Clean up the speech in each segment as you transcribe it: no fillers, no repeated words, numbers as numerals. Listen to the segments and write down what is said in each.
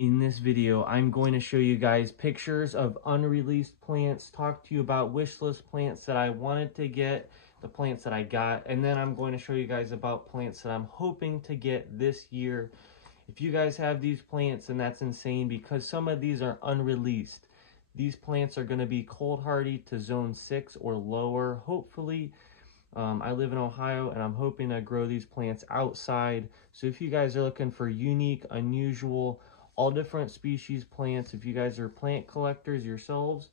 In this video, I'm going to show you guys pictures of unreleased plants, talk to you about wish list plants that I wanted to get, the plants that I got, and then I'm going to show you guys about plants that I'm hoping to get this year. If you guys have these plants, then that's insane because some of these are unreleased. These plants are going to be cold hardy to zone 6 or lower, hopefully. I live in Ohio and I'm hoping to grow these plants outside. So if you guys are looking for unique, unusual, all different species plants, if you guys are plant collectors yourselves,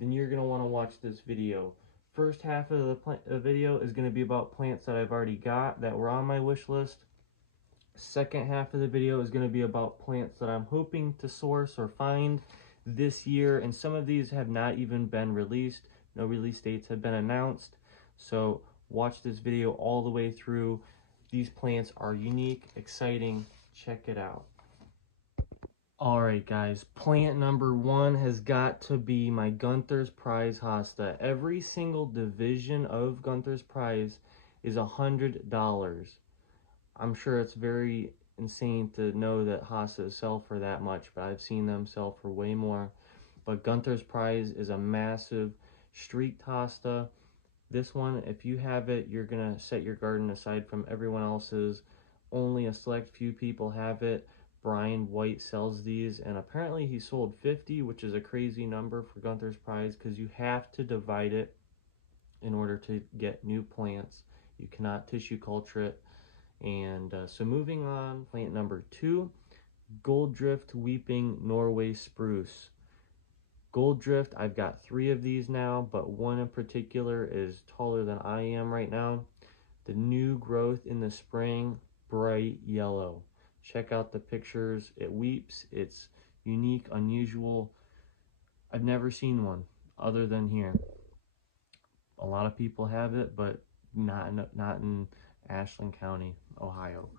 then you're going to want to watch this video. First half of the video is going to be about plants that I've already got that were on my wish list. Second half of the video is going to be about plants that I'm hoping to source or find this year, and some of these have not even been released. No release dates have been announced, so watch this video all the way through. These plants are unique, exciting. Check it out. All right, guys, plant number one has got to be my Gunther's Prize hosta. Every single division of Gunther's Prize is $100. I'm sure it's very insane to know that hostas sell for that much, but I've seen them sell for way more. But Gunther's Prize is a massive streaked hosta. This one, if you have it, you're going to set your garden aside from everyone else's. Only a select few people have it. Brian White sells these, and apparently he sold 50, which is a crazy number for Gunther's Prize because you have to divide it in order to get new plants. You cannot tissue culture it. And so moving on, plant number 2, Gold Drift Weeping Norway Spruce. Gold Drift, I've got 3 of these now, but one in particular is taller than I am right now. The new growth in the spring, bright yellow. Check out the pictures. It weeps. It's unique, unusual. I've never seen one other than here. A lot of people have it, but not in Ashland County, Ohio.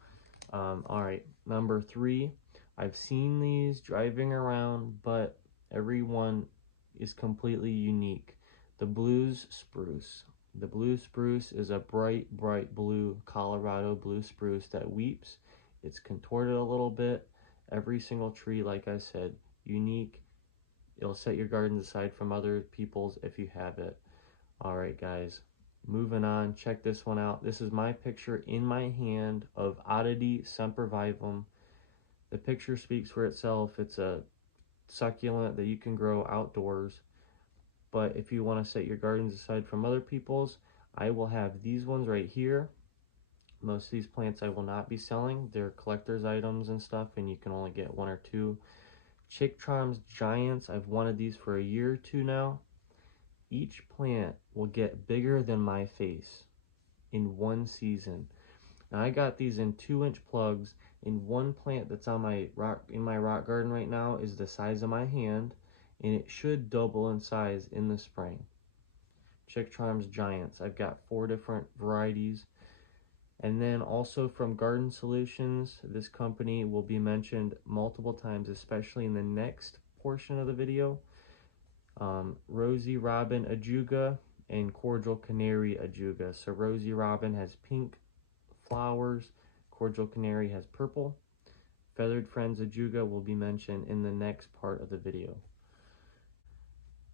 All right, number 3. I've seen these driving around, but every one is completely unique. The Blues Spruce. The blue spruce is a bright blue Colorado blue spruce that weeps. It's contorted a little bit. Every single tree, like I said, unique. It'll set your gardens aside from other people's if you have it. All right, guys, moving on. Check this one out. This is my picture in my hand of Oddity sempervivum. The picture speaks for itself. It's a succulent that you can grow outdoors. But if you want to set your gardens aside from other people's, I will have these ones right here. Most of these plants I will not be selling. They're collector's items and stuff, and you can only get 1 or 2. Chick Charms Giants. I've wanted these for a year or 2 now. Each plant will get bigger than my face in one season. Now I got these in 2-inch plugs, and one plant that's on my rock garden right now is the size of my hand, and it should double in size in the spring. Chick Charms Giants. I've got 4 different varieties. And then also from Garden Solutions, this company will be mentioned multiple times, especially in the next portion of the video. Rosy Robin Ajuga and Cordial Canary Ajuga. So Rosy Robin has pink flowers, Cordial Canary has purple. Feathered Friends Ajuga will be mentioned in the next part of the video.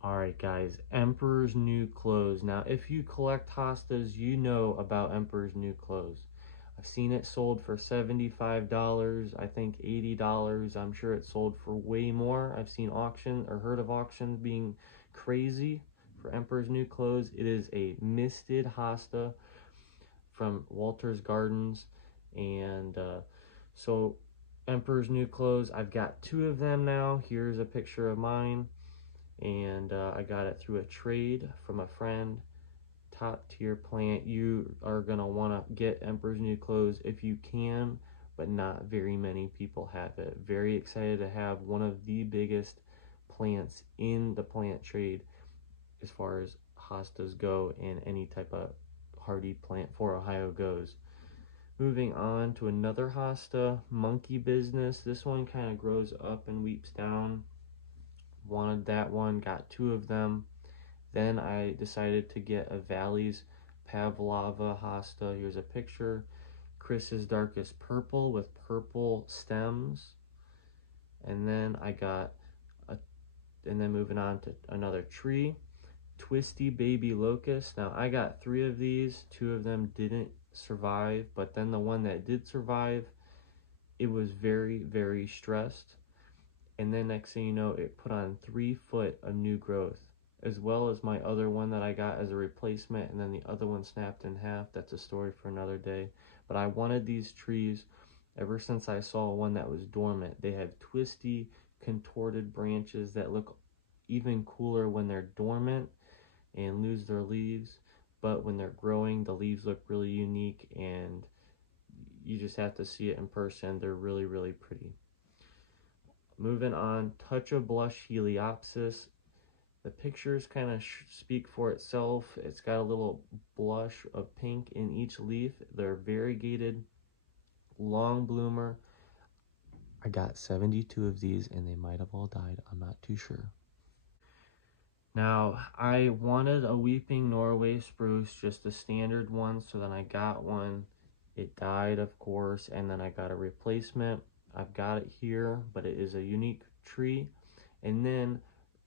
Alright guys, Emperor's New Clothes. Now if you collect hostas, you know about Emperor's New Clothes. I've seen it sold for $75, I think $80. I'm sure it sold for way more. I've seen auction or heard of auctions being crazy for Emperor's New Clothes. It is a misted hosta from Walter's Gardens. And so Emperor's New Clothes, I've got 2 of them now. Here's a picture of mine. And I got it through a trade from a friend. Top tier plant. You are going to want to get Emperor's New Clothes if you can, but not very many people have it. Very excited to have one of the biggest plants in the plant trade as far as hostas go and any type of hardy plant for Ohio goes. Moving on to another hosta, Monkey Business. This one kind of grows up and weeps down. Wanted that one, got 2 of them. Then I decided to get a Valley's Pavlova hosta. Here's a picture. Chris's Darkest Purple with purple stems. And then I got and then moving on to another tree, Twisty Baby Locust. Now I got 3 of these, 2 of them didn't survive, but then the one that did survive, it was very, very stressed. And then next thing you know, it put on 3 foot of new growth, as well as my other one that I got as a replacement, and then the other one snapped in half. That's a story for another day. But I wanted these trees ever since I saw one that was dormant. They have twisty, contorted branches that look even cooler when they're dormant and lose their leaves, but when they're growing, the leaves look really unique, and you just have to see it in person. They're really, really pretty. Moving on, Touch of Blush Heliopsis. The pictures kind of speak for itself. It's got a little blush of pink in each leaf. They're variegated, long bloomer. I got 72 of these, and they might have all died. I'm not too sure. Now, I wanted a Weeping Norway spruce, just a standard one, so then I got one. It died, of course, and then I got a replacement. I've got it here, but it is a unique tree. And then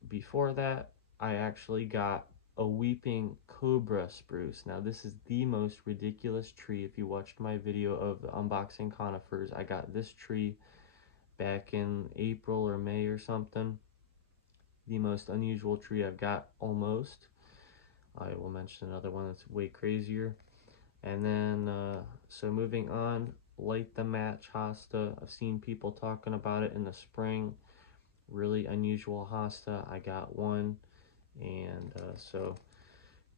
before that, I actually got a Weeping Cobra spruce. Now, this is the most ridiculous tree. If you watched my video of the unboxing conifers, I got this tree back in April or May or something. The most unusual tree I've got, almost. I will mention another one that's way crazier. And then, so moving on, Light the Match hosta. I've seen people talking about it in the spring. Really unusual hosta. I got one. And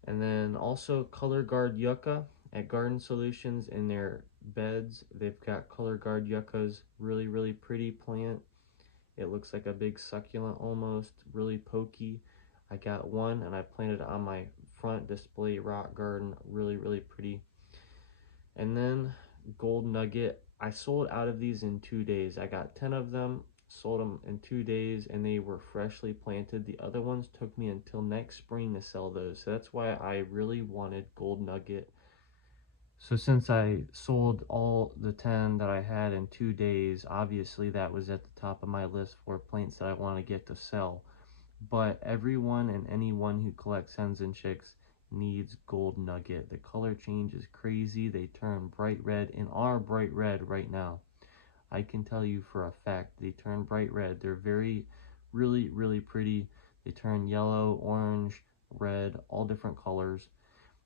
and then also Color Guard Yucca at Garden Solutions. In their beds, they've got Color Guard Yuccas. Really, really pretty plant. It looks like a big succulent almost, really pokey. I got one and I planted it on my front display rock garden. Really, really pretty. And then Gold Nugget. I sold out of these in 2 days. I got 10 of them, sold them in 2 days, and they were freshly planted. The other ones took me until next spring to sell those. So that's why I really wanted Gold Nugget. So since I sold all the 10 that I had in 2 days, obviously that was at the top of my list for plants that I want to get to sell. But everyone and anyone who collects hens and chicks needs Gold Nugget. The color change is crazy. They turn bright red and are bright red right now. I can tell you for a fact they turn bright red. They're very, really, really pretty. They turn yellow, orange, red, all different colors.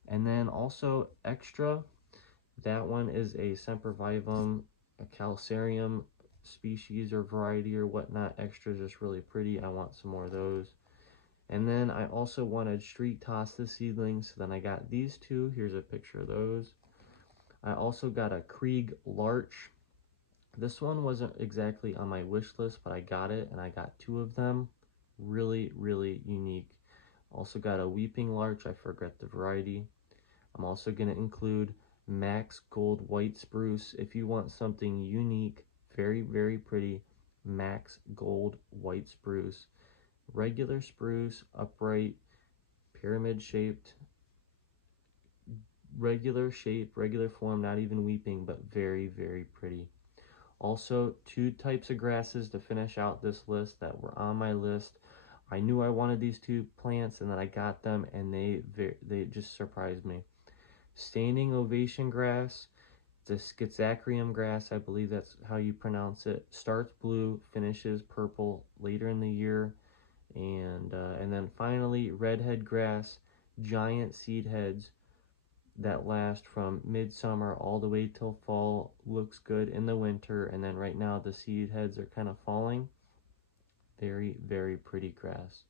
And then also Extra. That one is a Sempervivum, a Calcarium species or variety or whatnot. Extra is just really pretty. I want some more of those. And then I also wanted Street Toss the seedlings, so then I got these 2. Here's a picture of those. I also got a Krieg Larch. This one wasn't exactly on my wish list, but I got it, and I got 2 of them. Really, really unique. Also got a Weeping Larch. I forgot the variety. I'm also going to include Max Gold White Spruce. If you want something unique, very, very pretty, Max Gold White Spruce. Regular spruce, upright, pyramid shaped, regular shape, regular form, not even weeping, but very, very pretty. Also, 2 types of grasses to finish out this list that were on my list. I knew I wanted these 2 plants, and then I got them, and they just surprised me. Standing Ovation grass, the Schizachyrium grass, I believe that's how you pronounce it. Starts blue, finishes purple later in the year. And then finally, redhead grass, giant seed heads that last from midsummer all the way till fall. Looks good in the winter, and then right now the seed heads are kind of falling. Very, very pretty grass.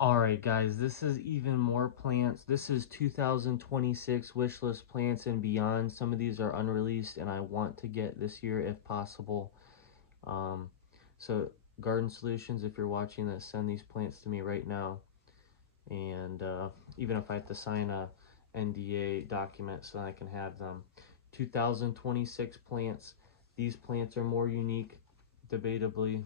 Alright guys, this is even more plants. This is 2026 wishlist plants and beyond. Some of these are unreleased and I want to get this year if possible. So Garden Solutions, if you're watching this, send these plants to me right now. And even if I have to sign a NDA document so I can have them. 2026 plants. These plants are more unique, debatably.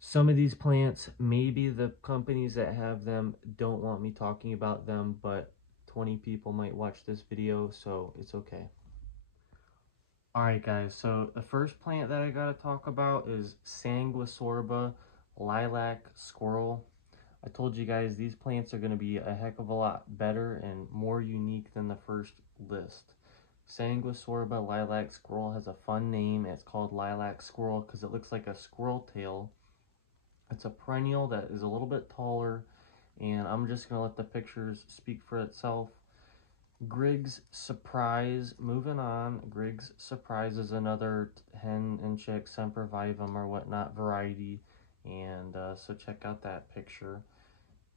Some of these plants, maybe the companies that have them don't want me talking about them, but 20 people might watch this video, so it's okay. Alright guys, so the first plant that I gotta talk about is Sanguisorba Lilac Squirrel. I told you guys these plants are going to be a heck of a lot better and more unique than the first list. Sanguisorba Lilac Squirrel has a fun name. It's called Lilac Squirrel because it looks like a squirrel tail. It's a perennial that is a little bit taller, and I'm just going to let the pictures speak for itself. Griggs Surprise, moving on. Griggs Surprise is another hen and chick sempervivum or whatnot variety, and so check out that picture.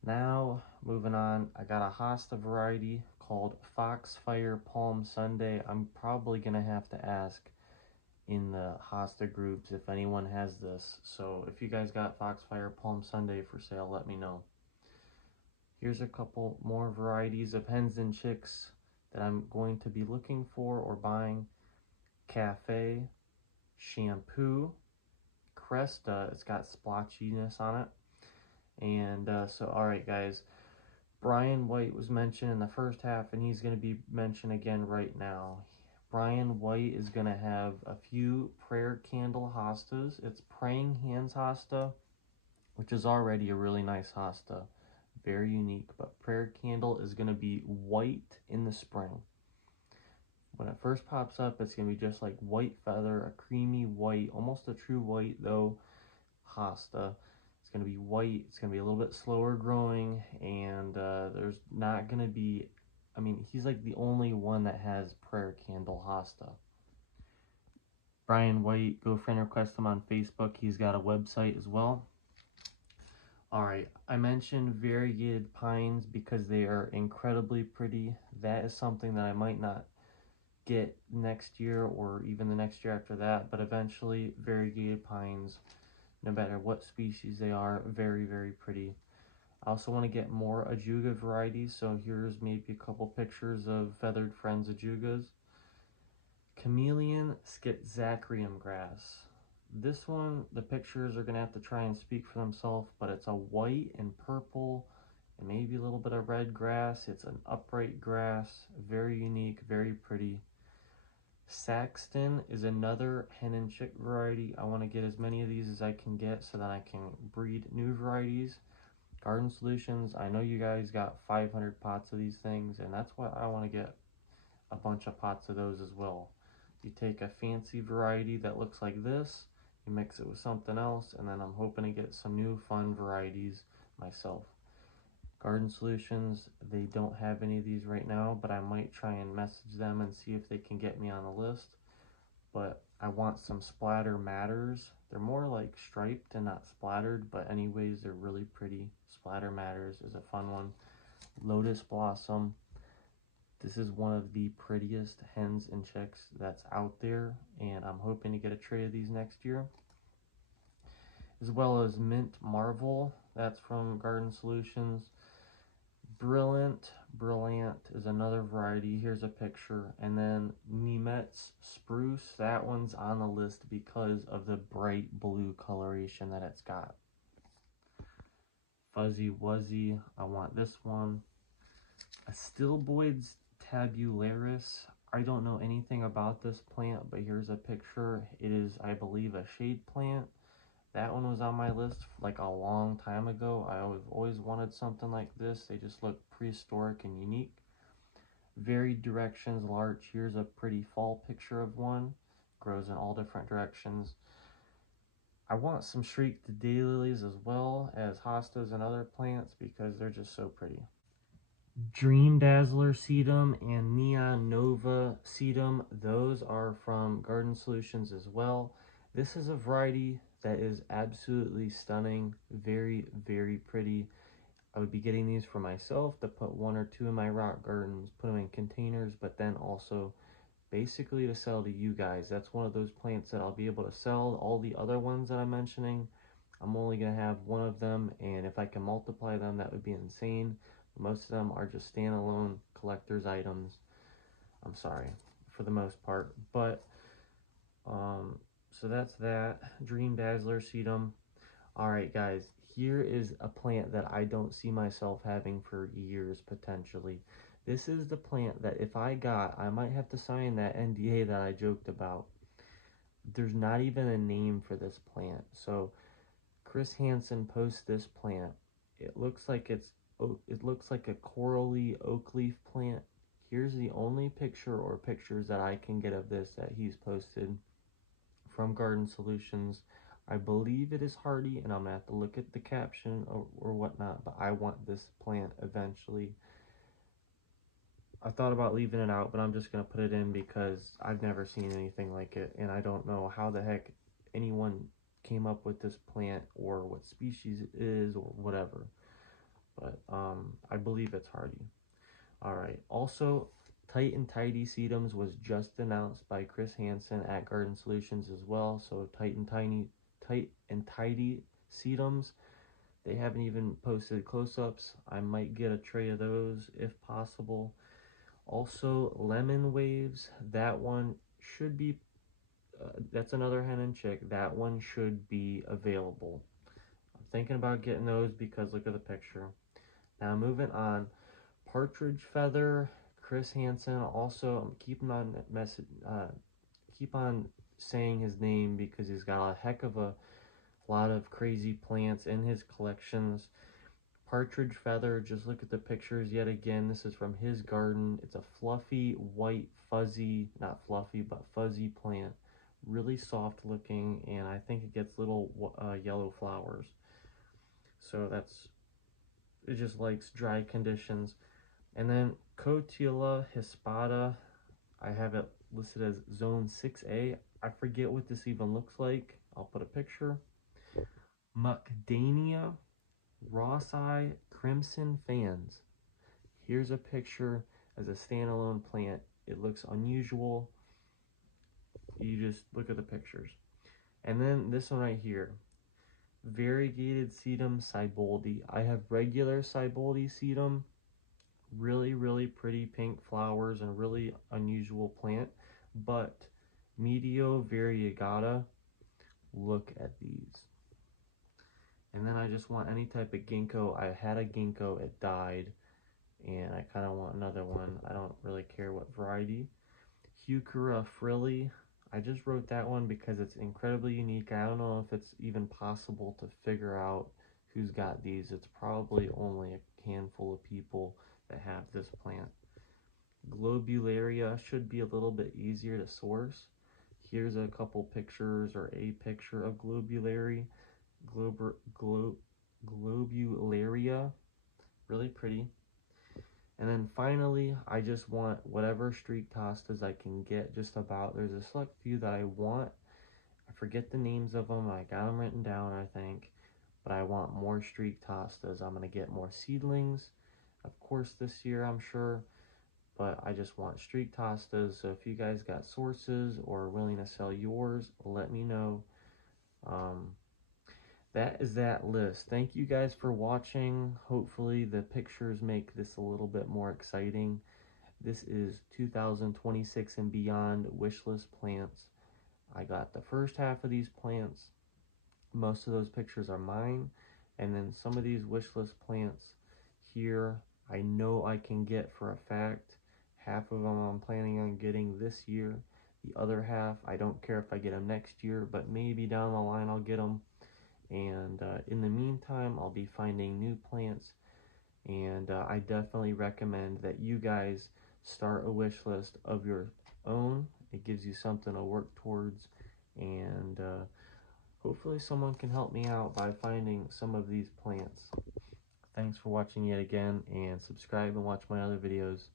Now, moving on, I got a hosta variety called Foxfire Palm Sunday. I'm probably going to have to ask in the hosta groups if anyone has this. So if you guys got Foxfire Palm Sunday for sale, let me know. Here's a couple more varieties of hens and chicks that I'm going to be looking for or buying. Cafe, Shampoo, Cresta, it's got splotchiness on it. And so, alright guys, Brian White was mentioned in the first half, and he's going to be mentioned again right now. Brian White is going to have a few prayer candle hostas. It's Praying Hands hosta, which is already a really nice hosta. Very unique, but prayer candle is going to be white in the spring. When it first pops up, it's going to be just like white feather, a creamy white, almost a true white though, hosta. It's going to be white, it's going to be a little bit slower growing, and there's not going to be, I mean, he's like the only one that has prayer candle hosta. Brian White, go friend request him on Facebook. He's got a website as well. Alright, I mentioned variegated pines because they are incredibly pretty. That is something that I might not get next year or even the next year after that, but eventually variegated pines, no matter what species they are, very, very pretty. I also want to get more ajuga varieties, so here's maybe a couple pictures of Feathered Friends ajugas. Chameleon Schizachrium grass. This one, the pictures are going to have to try and speak for themselves, but it's a white and purple and maybe a little bit of red grass. It's an upright grass, very unique, very pretty. Saxton is another hen and chick variety. I want to get as many of these as I can get so that I can breed new varieties. Garden Solutions, I know you guys got 500 pots of these things, and that's why I want to get a bunch of pots of those as well. You take a fancy variety that looks like this, you mix it with something else, and then I'm hoping to get some new fun varieties myself. Garden Solutions, they don't have any of these right now, but I might try and message them and see if they can get me on the list. But I want some Splatter Matters. They're more like striped and not splattered, but anyways, they're really pretty. Splatter Matters is a fun one. Lotus Blossom. This is one of the prettiest hens and chicks that's out there, and I'm hoping to get a tray of these next year. As well as Mint Marvel, that's from Garden Solutions. Brilliant is another variety. Here's a picture. And then Nemetz Spruce, that one's on the list because of the bright blue coloration that it's got. Fuzzy Wuzzy, I want this one. Astilboides tabularis. I don't know anything about this plant, but here's a picture. It is, I believe, a shade plant. That one was on my list like a long time ago. I've always wanted something like this. They just look prehistoric and unique. Varied Directions Larch. Here's a pretty fall picture of one. Grows in all different directions. I want some Shrieked Daylilies as well as hostas and other plants because they're just so pretty. Dream Dazzler Sedum and Neon Nova Sedum, those are from Garden Solutions as well. This is a variety that is absolutely stunning, very, very pretty. I would be getting these for myself to put 1 or 2 in my rock gardens, put them in containers, but then also basically to sell to you guys. That's one of those plants that I'll be able to sell. All the other ones that I'm mentioning, I'm only going to have one of them, and if I can multiply them, that would be insane. Most of them are just standalone collector's items. I'm sorry, for the most part. But, so that's that. Dream Dazzler Sedum. Alright guys, here is a plant that I don't see myself having for years potentially. This is the plant that if I got, I might have to sign that NDA that I joked about. There's not even a name for this plant. So Chris Hansen posts this plant. It looks like a corally oak leaf plant. Here's the only picture or pictures that I can get of this that he's posted from Garden Solutions. I believe it is hardy, and I'm gonna have to look at the caption or whatnot, but I want this plant eventually. I thought about leaving it out, but I'm just gonna put it in because I've never seen anything like it, and I don't know how the heck anyone came up with this plant or what species it is or whatever. But I believe it's hardy. All right. Also, Tight and Tidy Sedums was just announced by Chris Hansen at Garden Solutions as well. So Tight and Tidy Sedums. They haven't even posted close-ups. I might get a tray of those if possible. Also, Lemon Waves. That one should be. That's another hen and chick. That one should be available. I'm thinking about getting those because look at the picture. Now moving on. Partridge Feather, Chris Hansen. Also, I'm keeping on keep on saying his name because he's got a heck of a lot of crazy plants in his collections. Partridge Feather, just look at the pictures yet again. This is from his garden. It's a fluffy, white, fuzzy, not fluffy, but fuzzy plant. Really soft looking, and I think it gets little yellow flowers. So it just likes dry conditions. And then Cotilla hispata, I have it listed as zone 6A. I forget what this even looks like. I'll put a picture. Macdania, Ross Eye, Crimson Fans. Here's a picture as a standalone plant. It looks unusual. You just look at the pictures. And then this one right here. Variegated Sedum Seiboldi. I have regular Seiboldi Sedum. Really pretty pink flowers and really unusual plant. But Medio Variegata, look at these. And then I just want any type of ginkgo. I had a ginkgo, it died, and I kind of want another one. I don't really care what variety. Heuchera frilli. I just wrote that one because it's incredibly unique. I don't know if it's even possible to figure out who's got these. It's probably only a handful of people that have this plant. Globularia should be a little bit easier to source. Here's a couple pictures or a picture of Globularia. Globularia, really pretty. And then finally, I just want whatever streak tostas I can get, just about. There's a select few that I want. I forget the names of them. I got them written down, I think. But I want more streak tostas. I'm going to get more seedlings, of course, this year, I'm sure. But I just want streak tostas. So if you guys got sources or are willing to sell yours, let me know. That is that list. Thank you guys for watching. Hopefully the pictures make this a little bit more exciting. This is 2026 and beyond wish list plants. I got the first half of these plants. Most of those pictures are mine. And then some of these wish list plants here, I know I can get for a fact. Half of them I'm planning on getting this year. The other half, I don't care if I get them next year, but maybe down the line I'll get them. And in the meantime, I'll be finding new plants, and I definitely recommend that you guys start a wish list of your own. It gives you something to work towards, and hopefully someone can help me out by finding some of these plants. Thanks for watching yet again, and subscribe and watch my other videos.